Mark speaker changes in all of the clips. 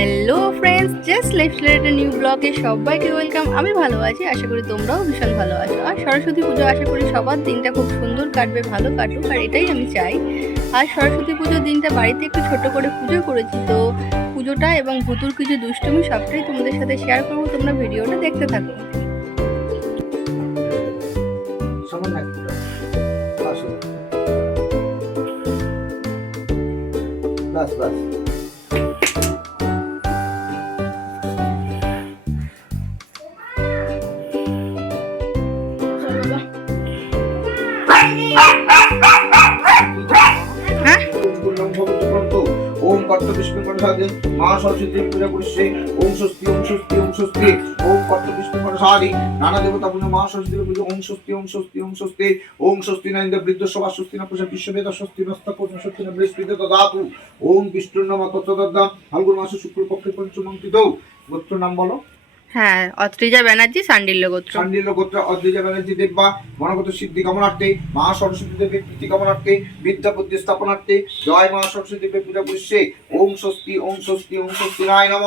Speaker 1: Hello friends just life related new ব্লগে সবাইকে welcome আমি ভালো আছি, আশা করি তোমরাও ভীষণ ভালো আছো। আর সরস্বতী পুজো, আশা করি সবার দিনটা খুব সুন্দর কাটবে, ভালো কাটুক, আর এটাই আমি চাই। আর সরস্বতী পুজোর দিনটা বাড়িতে একটু ছোট করে পুজো করেছি, তো পুজোটা এবং ভুতুর কিছু দুষ্টুমি সবটাই তোমাদের সাথে শেয়ার করব। তোমরা ভিডিওটা দেখতে থাকো।
Speaker 2: বাস বাস। ওম কর্ত বিষ্ণু কণ্ঠাদে মা সরস্বতী পূজা করছে ওম স্বস্তি ওম স্বস্তি ওম স্বস্তি। ওম নানা দেবতা পূজা, মা সরস্বতী পুজো, ওম স্বস্তি ওম স্বস্তি ওম স্বস্তি। ওম স্বস্তি না ইন্দ্র বৃদ্ধ সভা, স্বস্তি না পূজা বিশ্ববেদ স্বস্তি নস্তা স্বস্তি না বৃহস্পতি দাতু ওম বিষ্ণু নাম তত্ত্বদদ্দা ফাল্গুন মাসে শুক্লপক্ষে পঞ্চমন্ত্রিত গোত্র নাম বলো।
Speaker 1: হ্যাঁ অত্রিজা ব্যানার্জি সান্ডিল্য গোত্র।
Speaker 2: সান্ডিল্য গোত্র অদ্বৈজা ব্যানার্জি দেববা মহাগত সিদ্ধি কামনার্থে মা সরস্বতী দেবীর প্রীতি কামনার্থে বিদ্যা বুদ্ধি স্থাপনার্থে জয় মা সরস্বতী দেবীর পূজা করছে ওম স্বস্তি ওম স্বস্তি ওম স্বস্তি রায় নম।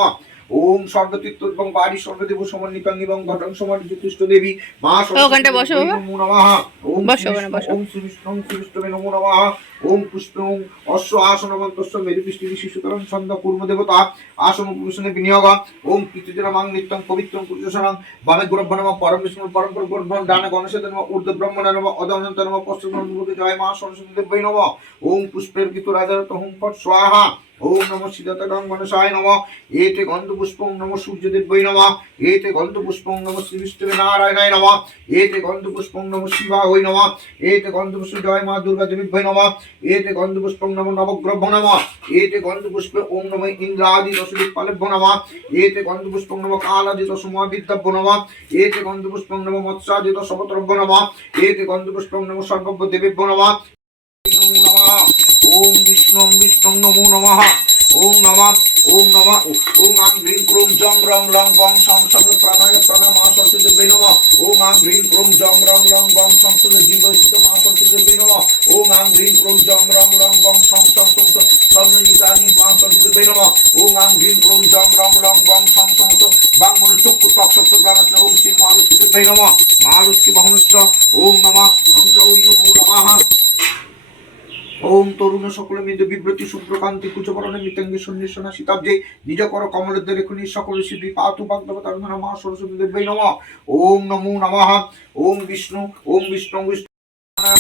Speaker 2: ওম স্বর্গতীর্থ এবং বাড়ি স্বর্গদেব সমন্বিতাং এবং ঘটন সমান যথেষ্ট দেবী মা
Speaker 1: ওখানটা বসো বাবা।
Speaker 2: নমো নমঃ। ওম
Speaker 1: বসো
Speaker 2: শ্রী বিষ্ণু ওম শ্রী বিষ্ণু নমো নমঃ। ওম পুষ্প অশ্ব আসনবন্তস্য মেরুপৃষ্টি শিশুতরং ছন্দ কুর্ম দেবতা আসন উপবেশনে বিনিয়োগ। ওম কীর্তিজনা মাং নিত্যং পবিত্রং পুরুষানাং বামে নম পরম বিষ্ণু পরম গুরব্ব ডানে গণেশের নম ঊর্ধ্ব ব্রহ্ম নম অদন্ত নম পশ্চিম জয় মা সরস্বতী দেবৈ নম। ওম পুষ্পের কিতু রাজার তহুম ফট স্বাহা। ওম নম সিদ্ধতরং গণেশায় নম। এতে গন্ধ পুষ্পং নম সূর্য দেবৈ নম। এতে গন্ধ পুষ্পং নম শ্রী বিষ্ণু নারায়ণায় নম। এতে গন্ধ পুষ্পং নম শিবা হই নম। এতে গন্ধ পুষ্প জয় মা দুর্গা দেবী ভৈ নম। এতে গন্ধ পুষ্পং নম নবগ্রহ নম এতে গন্ধ পুষ্পে ওম নম ইন্দ্রাদি দশদিক পালেভ্য নম এতে গন্ধ পুষ্পং নম কালাদি দশমা বিদ্যাভ্য নম এতে গন্ধ পুষ্পং নম মৎস্যাদি দশবতরভ্য নম এতে গন্ধ পুষ্পং নম সর্বভ্য দেবেভ্য নম ওম বিষ্ণু বিষ্ণু নমো নমঃ ওম নমঃ ওম নমঃ ওম আং হ্রিং ক্রোম জং রং লং বং সং সং প্রাণায় প্রাণাম সরস্বতী দেবে ওম আং হ্রিং ক্রোম জং রং লং বং সং সং জীবস্থিত মা সরস্বতী দেবে ওম আং হ্রিং ক্রোম জং রং লং বং সং সং সং সর্বনিতানি মা সরস্বতী দেবে নমঃ। ওম আং হ্রিং ক্রোম জং রং লং বং সং সং বাং মনে চক্ষু ত্বক সপ্ত প্রাণাত্ম ওম শ্রী মহালক্ষ্মী দেবে নমঃ। মহালক্ষ্মী বহনস্য ওম নমঃ। হংস ওই নমো নমঃ। ওম তরুণ সকলে মৃদু বিব্রতি শুভ্রকান্তি কুচবরণে মৃতাঙ্গি সন্নিশনা শীতাব্জে নিজ কর কমলের লেখনী সকল সিদ্ধি পাতু পাগ্ধবতার মা সরস্বতী দেব্যই নম। ওম নমো নমঃ। ওম বিষ্ণু। ওম বিষ্ণু।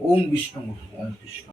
Speaker 2: ওম বিষ্ণু ওম কৃষ্ণ।